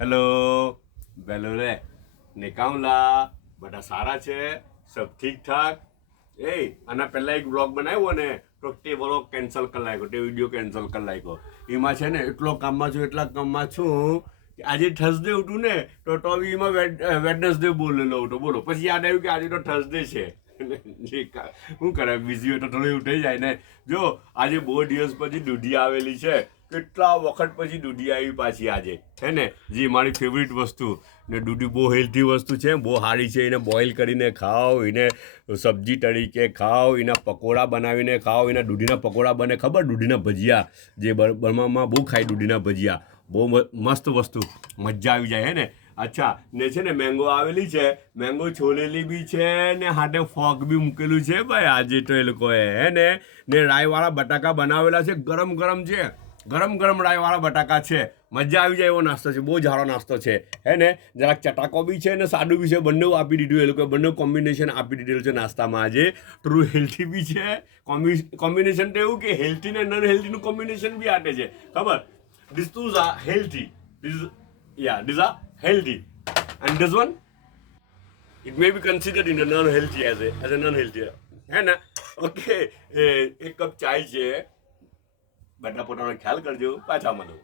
Hello bellow રે નિકામલા બધા સારા છે સબ ઠીક ઠાક એ આના પહેલા એક બ્લોગ બનાવ્યો ને તો તે બ્લોગ કેન્સલ કરી નાખ્યો તે વિડીયો કેન્સલ કરી નાખ્યો એમાં છે ને એટલા કામમાં છું કે આજે થર્સડે ઉઠું ને તો બી એમાં વેડનસડે બોલેલો હતો બોલો પછી યાદ આવ્યું કે આજે તો થર્સડે છે શું કરે બિઝી હોય તો થોડું એવું થઈ જાય ને જો આજે બહુ દિવસ પછી દૂધી આવેલી છે કેટલા વખત પછી દૂધી આવી પાછી આજે હે ને જે મારી ફેવરિટ વસ્તુ ને દૂધી બહુ હેલ્ધી વસ્તુ છે બહુ સારી છે એને બોઇલ કરીને ખાઓ એને સબ્જી તરીકે ખાઓ એના પકોડા બનાવીને ખાઓ એના દૂધીના પકોડા બને ખબર દૂધીના ભજીયા જે બર્મામાં બહુ ખાય દૂધીના ભજીયા બહુ મસ્ત વસ્તુ મજા આવી જાય હે ને અચ્છા ને છે ને મેંગો આવેલી છે મેંગો છોલેલી બી છે ને હાથે ફોક બી મૂકેલું છે ભાઈ આજે તો એ લોકોએ હે ને રાઈવાળા બટાકા બનાવેલા છે ગરમ ગરમ છે ગરમ ગરમ રાઈવાળા બટાકા છે મજા આવી જાય એવો નાસ્તો છે બહુ સારો નાસ્તો છે હે ને જરાક ચટાકો બી છે ને સાદું બી છે બંને આપી દીધું એ લોકોએ બંને કોમ્બિનેશન આપી દીધેલું છે નાસ્તામાં આજે થોડું હેલ્થી બી છે કોમ્બિનેશન તો એવું કે હેલ્થી ને નોન હેલ્થીનું કોમ્બિનેશન બી આપે છે ખબર These two are healthy. These are healthy. And this one, it may be considered in a non-healthy as a non-healthy. है ना? Okay. એક કપ ચાય છે બધા પોતાનો ખ્યાલ કરજો પાછા મળો